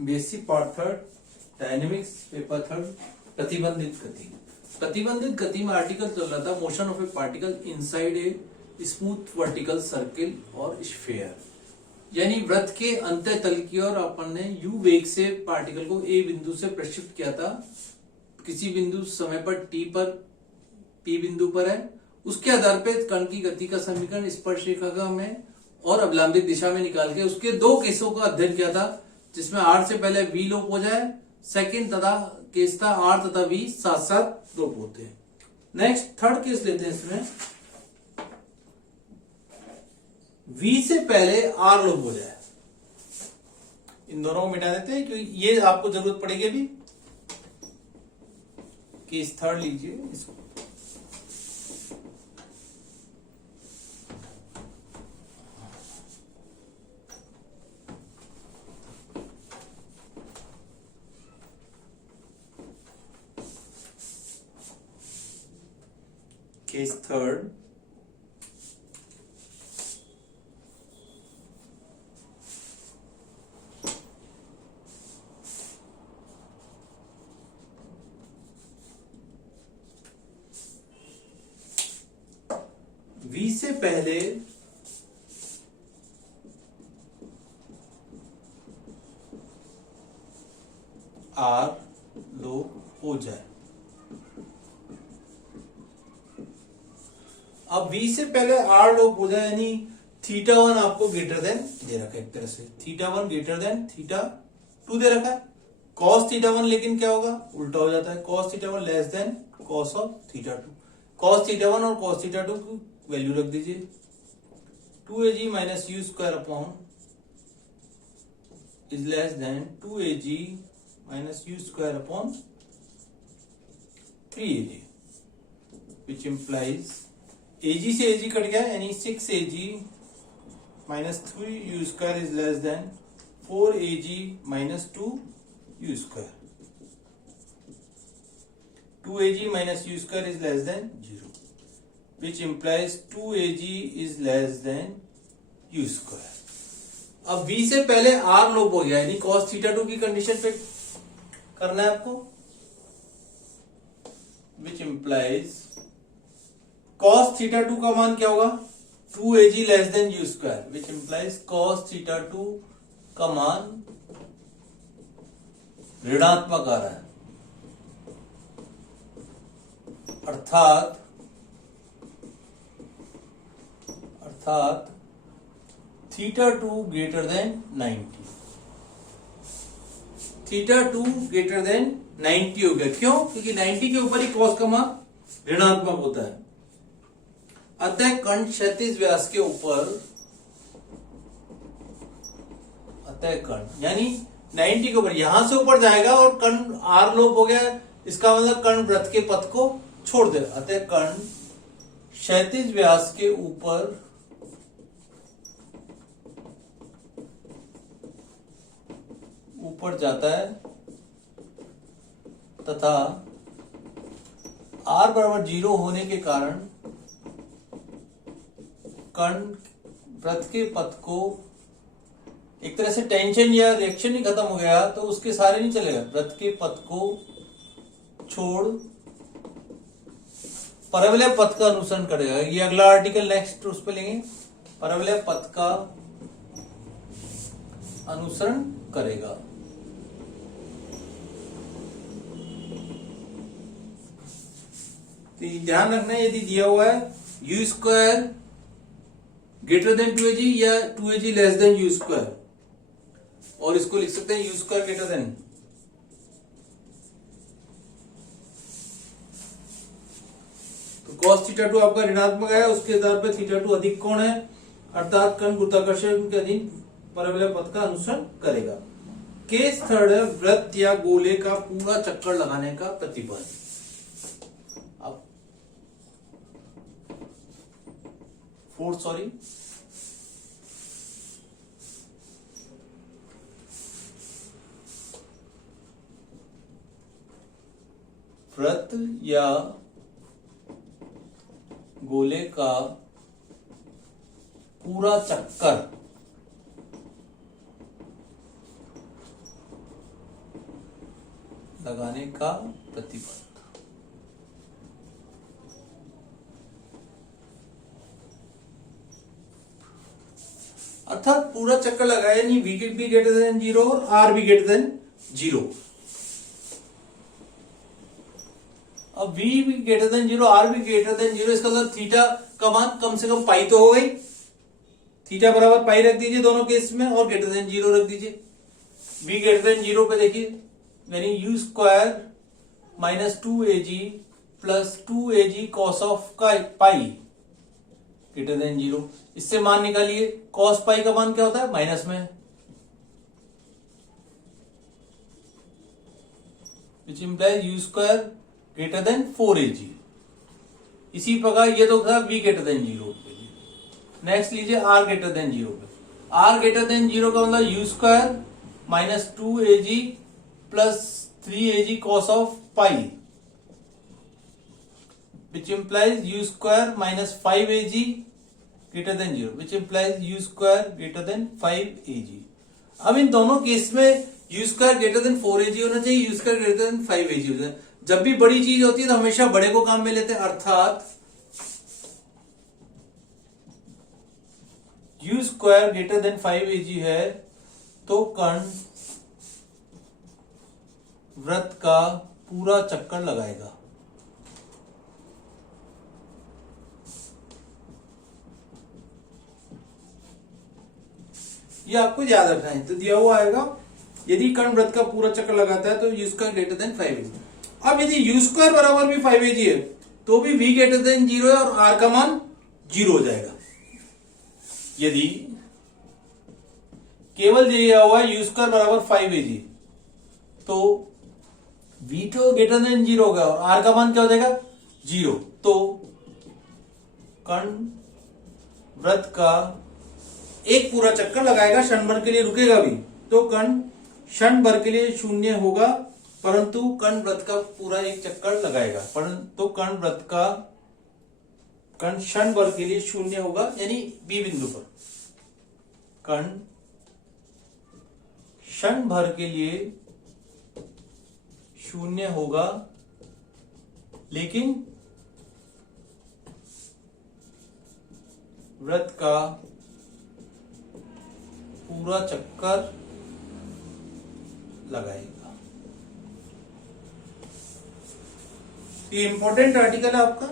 Basic part third, dynamics paper third, प्रतिबंधित गति। प्रतिबंधित गति में आर्टिकल चल रहा था motion of A particle inside a smooth vertical circle और स्फीयर, यानी वृत्त के अंतः तल की ओर अपन ने u वेग से पार्टिकल को a बिंदु से प्रक्षिप्त किया था। किसी बिंदु समय पर t पर p बिंदु पर है, उसके आधार पर कण की गति का समीकरण स्पर्शरेखा में और अवलंबित दिशा में निकाल के उसके दो केसों का अध्ययन किया था, जिसमें r से पहले v लोप हो जाए, सेकंड तथा केस था r तथा v साथ साथ लोप होते हैं। नेक्स्ट थर्ड केस लेते हैं। इसमें v से पहले r लोप हो जाए, इन दोनों को मिटा देते हैं क्योंकि ये आपको जरूरत पड़ेगी अभी। केस थर्ड लीजिए इसको। केस थर्ड, v से पहले r लोप हो जाए। अब v से पहले r लोप हो जाए, यानी θ1 आपको ग्रेटर देन दे रखा है, एक तरह से θ1 ग्रेटर देन θ2 दे रखा है। cos θ1 लेकिन क्या होगा, उल्टा हो जाता है, cos θ1 less than cos of θ2। cos θ1 और cos θ2 की वैल्यू रख दीजिए, 2ag minus you square upon is less than 2ag minus you square upon 3ag, which implies ag से ag कट गया, यानी 6ag minus 3u square is less than 4ag minus 2u square. 2ag minus u square is less than 0, which implies 2ag is less than u square। अब v से पहले r लोप हो गया, यानी cos θ2 की कंडीशन पे करना है आपको, which implies cos θ2 का मान क्या होगा, 2ag less than u square, which implies cos θ2 का मान ऋणात्मक आ रहा है, अर्थात θ2 ग्रेटर देन 90, θ2 ग्रेटर देन 90 हो गया। क्यों? क्योंकि 90 के ऊपर ही cos का मान ऋणात्मक होता है। अतः कण क्षैतिज व्यास के ऊपर, अतः कण यानी 90 के ऊपर यहां से ऊपर जाएगा और कण r लोप हो गया, इसका मतलब कण वृत्त के पथ को छोड़ दे। अतः कण क्षैतिज व्यास के ऊपर जाता है तथा r बराबर 0 होने के कारण कण वृत्त के पथ को एक तरह से टेंशन या रिएक्शन ही खत्म हो गया तो उसके सारे नहीं चलेगा, वृत्त के पथ को छोड़ परवलय पथ का अनुसरण करेगा। ये अगला आर्टिकल नेक्स्ट उस पे लेंगे, परवलय पथ का अनुसरण करेगा। तो ध्यान रखना, यदि दिया हुआ है u square greater than 2ag या 2ag less than u square, और इसको लिख सकते हैं u स्क्वायर ग्रेटर देन, तो cos θ2 आपका ऋणात्मक है, उसके आधार पर θ2 अधिक कोण है, अर्थात कण गुरुत्वाकर्षण के अधीन परवलय पथ का अनुसरण करेगा। केस थर्ड है वृत्त या गोले का पूरा चक्कर लगाने का प्रतिबल। अब वृत्त या गोले का पूरा चक्कर लगाने का प्रतिबंध। अर्थात पूरा चक्कर लगाया नहीं, वी भी ग्रेटर देन जीरो और आर भी ग्रेटर देन जीरो। अब v भी ग्रेटर देन जीरो, आर भी ग्रेटर देन जीरो, इसका मतलब थीटा का मान कम से कम पाई तो हो गई। थीटा बराबर पाई रख दीजिए दोनों केस में और ग्रेटर देन जीरो रख दीजिए। v ग्रेटर देन जीरो पे देखिए, यानी you square minus 2ag plus 2ag cos of pi greater than zero. इससे मान निकालिए, कॉस पाई का मान क्या होता है, माइनस में, which implies you square greater than 4ag। इसी प्रकार ये तो था v ग्रेटर देन जीरो पे। नेक्स्ट लीजिए r ग्रेटर देन जीरो पे। r ग्रेटर देन जीरो का मतलब you square minus 2ag plus 3ag cos of pi, which implies you square minus 5ag greater than zero, which implies you square greater than 5ag। अब इन दोनों case में you square greater than 4ag होना चाहिए, you square greater than 5ag होना चाहिए। जब भी बड़ी चीज होती है तो हमेशा बड़े को काम में लेते हैं, अर्थात you square greater than 5ag है तो कण वृत्त का पूरा चक्कर लगाएगा। ये आपको याद रखना है। तो दिया हुआ आएगा, यदि कण वृत्त का पूरा चक्कर लगाता है तो you square greater than 5ag। अब यदि यू स्क्वायर बराबर भी 5ag है तो भी v ग्रेटर देन जीरो है और r का मान जीरो हो जाएगा। यदि केवल दिया हुआ है यू स्क्वायर बराबर 5ag तो v तो ग्रेटर देन जीरो होगा और r का मान क्या हो जाएगा, जीरो। तो कण वृत्त का एक पूरा चक्कर लगाएगा, क्षण भर के लिए रुकेगा भी, तो कण क्षण भर के लिए शून्य होगा, परंतु कण वृत्त का पूरा एक चक्कर लगाएगा, परंतु कण वृत्त का कण क्षण भर के लिए शून्य होगा, यानी बी बिंदु पर कण क्षण भर के लिए शून्य होगा, लेकिन वृत्त का पूरा चक्कर लगाएगा। ये इंपॉर्टेंट आर्टिकल है आपका।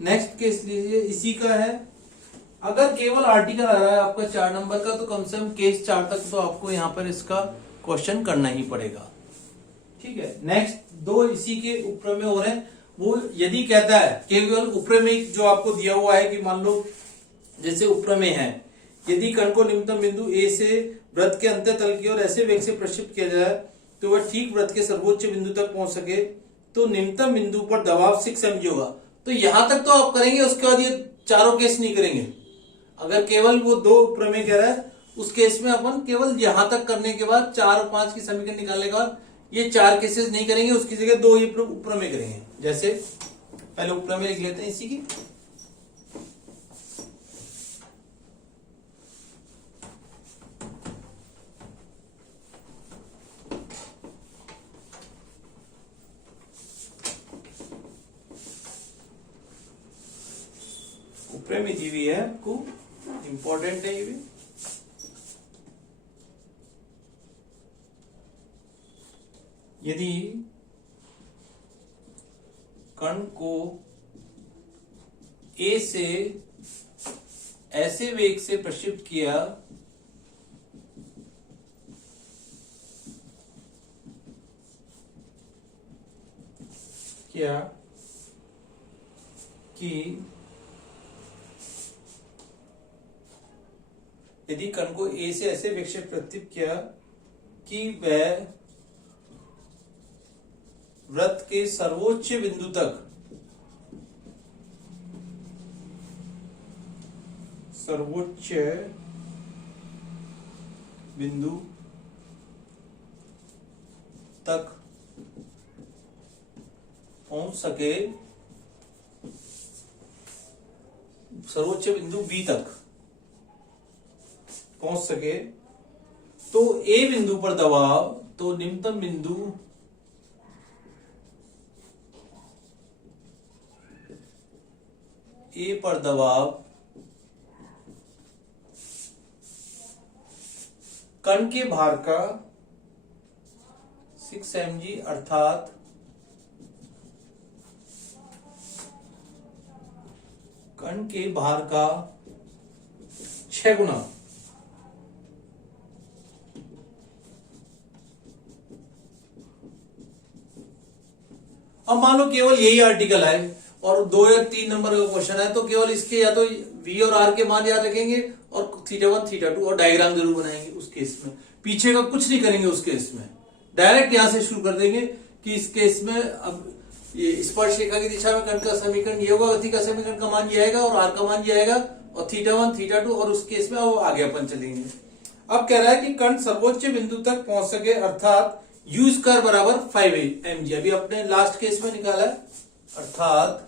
नेक्स्ट केस लीजिए, इसी का है। अगर केवल आर्टिकल आ रहा है आपका 4 नंबर का तो कम से कम केस 4 तक तो आपको यहां पर इसका क्वेश्चन करना ही पड़ेगा, ठीक है। नेक्स्ट दो इसी के उपप्रमेय हो रहे हैं। वो यदि कहता है केवल उपप्रमेय जो आपको दिया हुआ है कि मान लो जैसे उपप्रमेय है, यदि कण को निम्नतम बिंदु A से वृत्त के अंत्य तल की ओर ऐसे वेग से प्रक्षिप्त किया जाए तो वह ठीक वृत्त के सर्वोच्च बिंदु तक पहुंच सके तो निम्नतम बिंदु पर दबाव 6 mg होगा। तो यहां तक तो आप करेंगे, उसके बाद ये चारों केस नहीं करेंगे। अगर केवल वो दो प्रमेय कह रहा है उस केस में अपन केवल यहां तक करने के बाद 4 और 5 की समीकरण निकालने के बाद ये 4 केसेस नहीं करेंगे, उसकी जगह 2 ही उपप्रमेय करेंगे। जैसे पहले उपप्रमेय लिख लेते हैं इसी की। उपप्रमेय दी हुई है आपको, इंपॉर्टेंट है ये भी। यदि कण को A से ऐसे वेग से प्रक्षिप्त किया कि यदि कण को A से ऐसे वेग से प्रक्षिप्त किया कि वह वृत्त के सर्वोच्च बिंदु तक पहुंच सके, सर्वोच्च बिंदु B तक पहुंच सके, तो A बिंदु पर दबाव, तो निम्नतम बिंदु ए पर दबाव कण के भार का 6 mg अर्थात कण के भार का 6 गुना। अब मान लो केवल यही आर्टिकल है और 2 या 3 नंबर का क्वेश्चन है, तो केवल इसके या तो v और r के मान याद रखेंगे और θ1 θ2 और डायग्राम जरूर बनाएंगे उस केस में। पीछे का कुछ नहीं करेंगे उस केस में, डायरेक्ट यहां से शुरू कर देंगे कि इस केस में अब ये स्पर्शरेखा की दिशा में कण का समीकरण ये होगा, गति का समीकरण का मान ये आएगा और r का मान ये आएगा और θ1 θ2 और उस केस में अब आगे अपन चलेंगे। अब कह रहा है कि कण सर्वोच्च बिंदु तक पहुंच सके अर्थात u स्क्वायर बराबर 5 mg। अभी अपने लास्ट केस में निकाला है, अर्थात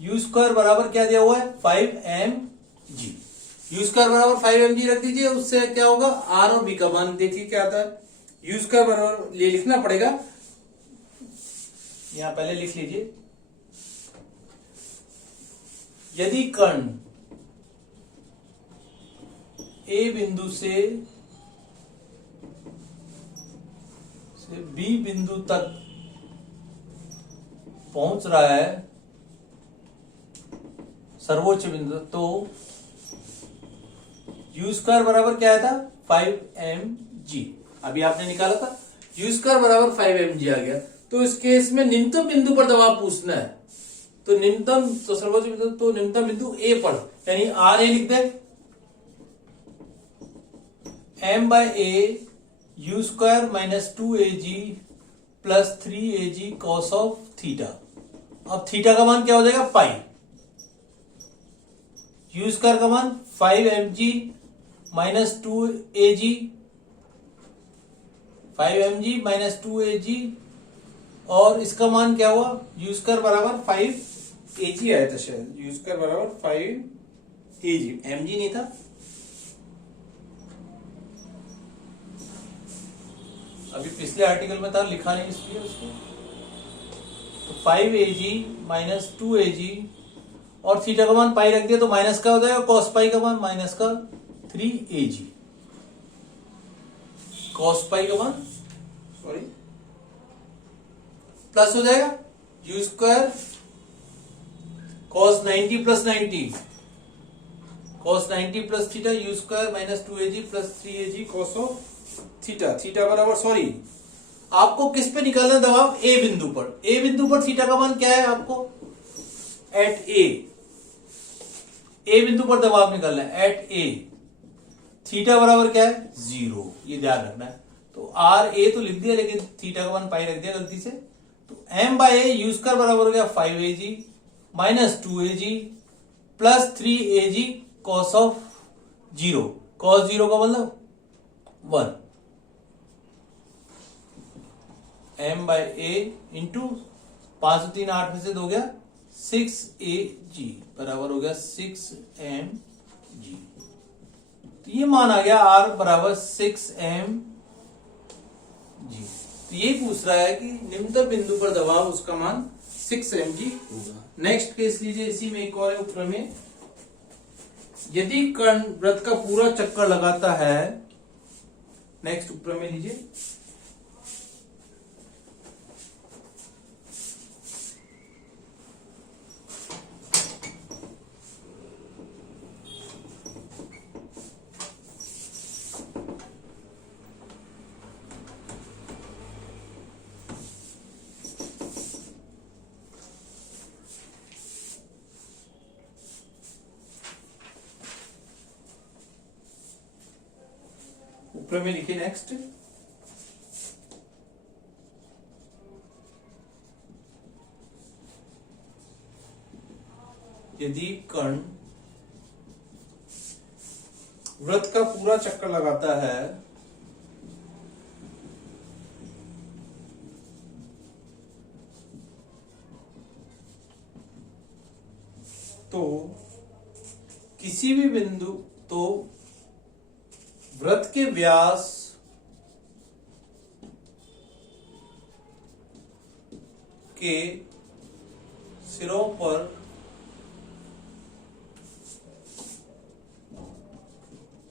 u स्क्वायर बराबर क्या दिया हुआ है 5 mg। u स्क्वायर बराबर 5 mg रख दीजिए, उससे क्या होगा r और b का मान देखिए क्या आता है। u स्क्वायर बराबर ये लिखना पड़ेगा, यहां पहले लिख लीजिए। यदि कण a बिंदु से b बिंदु तक पहुंच रहा है सर्वोच्च बिंदु, तो u स्क्वायर बराबर क्या आया था 5 mg। अभी आपने निकाला था u स्क्वायर बराबर 5 mg आ गया। तो इस केस में निम्नतम बिंदु पर दबाव पूछना है, तो निम्नतम तो सर्वोच्च बिंदु तो निम्नतम बिंदु a पर, यानी r a लिख दे, m by a u square minus 2ag plus 3ag cos of theta. अब थीटा का मान क्या हो जाएगा पाई, u स्क्वायर का मान 5 mg minus 2ag, 5 mg minus 2ag और इसका मान क्या हुआ u स्क्वायर बराबर 5 ag आया था शायद, u स्क्वायर बराबर 5 ag, mg नहीं था। अभी पिछले आर्टिकल में था, लिखा नहीं इसलिए उसको। तो 5 ag माइनस 2 ag और थीटा का मान पाई रख दिया तो माइनस का हो जाएगा, कॉस पाई का मान माइनस का 3 ag, कॉस पाई का मान सॉरी प्लस हो जाएगा u square cos 90 plus 90 cos 90 plus theta u square minus 2ag plus 3ag cos of theta. Theta बराबर सॉरी आपको किस पे निकालना है दबाव, ए बिंदु पर। ए बिंदु पर थीटा का मान क्या है आपको एट ए बिंदु पर दबाव निकालना है एट ए। थीटा बराबर क्या है 0, ये ध्यान रखना है। तो आर ए तो लिख दिया लेकिन थीटा का मान पाई रख दिया गलती से। तो m by a u square बराबर हो गया 5ag minus 2ag plus 3ag cos of 0। Cos 0 का मतलब 1, m बाय ए इंटू 5 3 8 में से 2 गया 6ag बराबर हो गया 6mg। तो ये मान आ गया r बराबर 6mg। तो ये पूछ रहा है कि निम्नतम बिंदु पर दबाव उसका मान 6mg होगा। नेक्स्ट केस लीजिए, इसी में एक और है उपप्रमेय। यदि कण वृत्त का पूरा चक्कर लगाता है, नेक्स्ट उपप्रमेय लीजिए। उपप्रमेय लिखिए नेक्स्ट। यदि कण वृत्त का पूरा चक्कर लगाता है तो किसी भी बिंदु तो वृत्त के व्यास के सिरों पर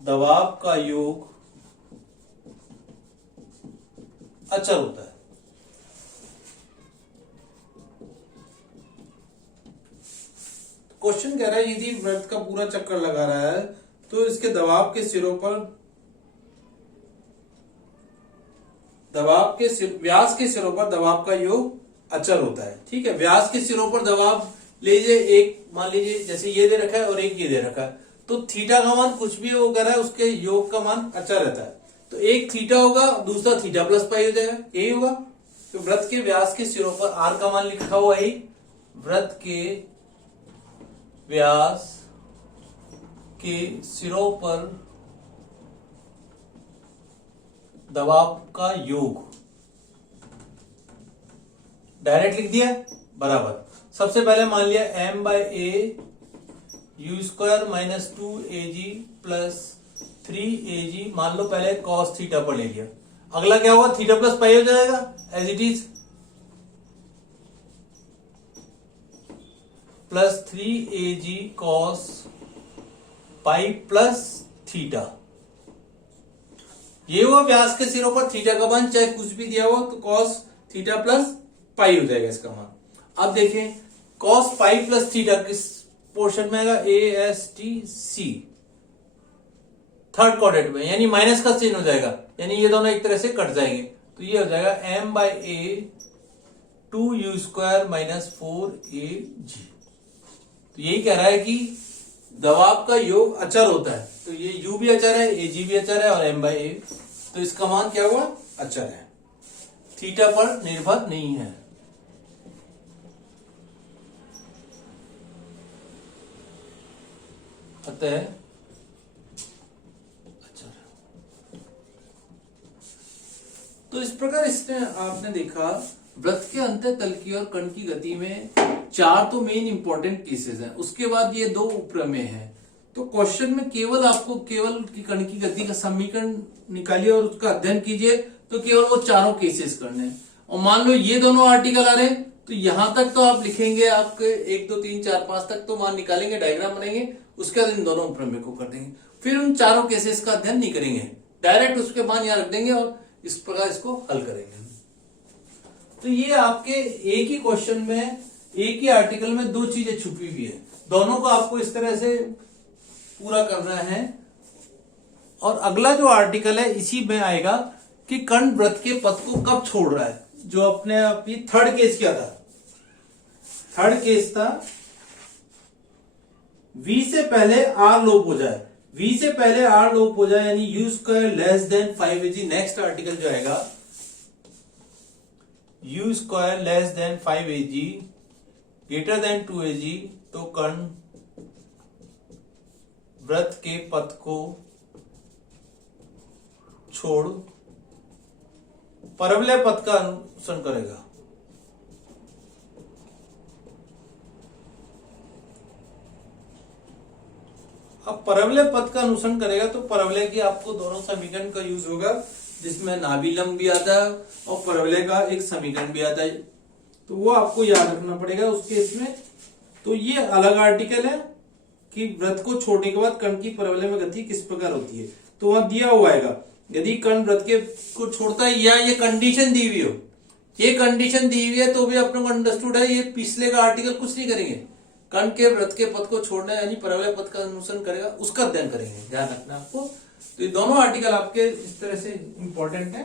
दबाव का योग अचर होता है। क्वेश्चन कह रहा है यदि वृत्त का पूरा चक्कर लगा रहा है तो इसके व्यास के सिरों पर दबाव का योग अचर होता है। ठीक है, व्यास के सिरों पर दबाव लीजिए, एक मान लीजिए जैसे ये दे रखा है और एक ये दे रखा है, तो थीटा का मान कुछ भी वो कह रहा है उसके योग का मान अचर रहता है। तो एक थीटा होगा, दूसरा थीटा प्लस पाई हो जाएगा, यही होगा। तो वृत्त के व्यास के सिरों पर आर का मान लिखा हुआ है, वृत्त के व्यास के सिरों पर दबाव का योग, डायरेक्ट लिख दिया बराबर। सबसे पहले मान लिया m by a u square minus 2 plus 3 मान लो पहले cos थीटा पर ले लिया। अगला क्या होगा, थीटा प्लस पाई हो जाएगा as it is, plus 3 cos pi plus theta. ये हुआ व्यास के सिरों पर थीटा का मान, चाहे कुछ भी दिया हुआ तो cos थीटा प्लस पाई हो जाएगा इसका मान। अब देखें cos पाई प्लस थीटा किस पोर्शन में आएगा, ASTC थर्ड क्वाड्रेंट में, यानी माइनस का चिन्ह हो जाएगा, यानी ये दोनों एक तरह से कट जाएंगे। तो ये हो जाएगा m by A 2u square minus 4AG। तो यही कह रहा है कि दबाव का योग अचर होता है, तो ये u भी अचर है, AG भी अचर है और m बाय ए, तो इसका मान क्या हुआ, अचर है, थीटा पर निर्भर नहीं है। अतः अच्छा, तो इस प्रकार इसने आपने देखा वृत्त के अंतः तल की और कण की गति में 4 तो मेन इंपॉर्टेंट केसेस हैं, उसके बाद ये 2 उपप्रमेय हैं। तो क्वेश्चन में केवल आपको केवल कण की गति का समीकरण निकालिए और उसका अध्ययन कीजिए, तो केवल वो चारों केसेस करने हैं। और मान लो ये दोनों आर्टिकल आ रहे हैं, तो यहां तक तो आप लिखेंगे, आपके 1 2 3 4 5 तक तो मान निकालेंगे, डायग्राम बनेंगे, उसके बाद इन दोनों प्रमेय को कर देंगे। फिर उन चारों केसेस का अध्ययन नहीं करेंगे, डायरेक्ट उसके मान यहां रख देंगे और इस प्रकार इसको हल करेंगे। तो ये आपके एक ही क्वेश्चन में, एक ही आर्टिकल में 2 चीजें छुपी हुई है, दोनों को आपको इस तरह से पूरा करना है। और अगला जो आर्टिकल है इसी में आएगा कि कण वृत्त के पथ को कब छोड़ रहा है, जो अपने आप ही थर्ड केस क्या था, थर्ड केस था v से पहले r लोप हो जाए, v से पहले r लोप हो जाए, यानी u square less than 5AG। Next article जो आएगा u square less than 5AG greater than 2AG, तो कण वृत्त के पथ को छोड़ परवलय पथ का अनुसरण करेगा। अब परवलय पथ का अनुसरण करेगा तो परवलय की आपको दोनों समीकरण का यूज होगा, जिसमें नाभिलंब भी आता है और परवलय का एक समीकरण भी आता है, तो वो आपको याद रखना पड़ेगा उस केस में। तो ये अलग आर्टिकल है कि वृत्त को छोड़ने के बाद कण की परवलय में गति किस प्रकार होती है, तो वहां दिया हुआ आएगा। यदि कण वृत्त के को छोड़ता है या ये कंडीशन दी हुई हो, ये कंडीशन दी हुई है, तो भी अपने को अंडरस्टूड है, ये पिछले का आर्टिकल कुछ नहीं करेंगे, कण के वृत्त के पथ को छोड़ना यानी परवलय पथ का अनुसरण करेगा, उसका अध्ययन करेंगे, ध्यान रखना आपको। तो ये दोनों आर्टिकल आपके इस तरह से इंपॉर्टेंट है।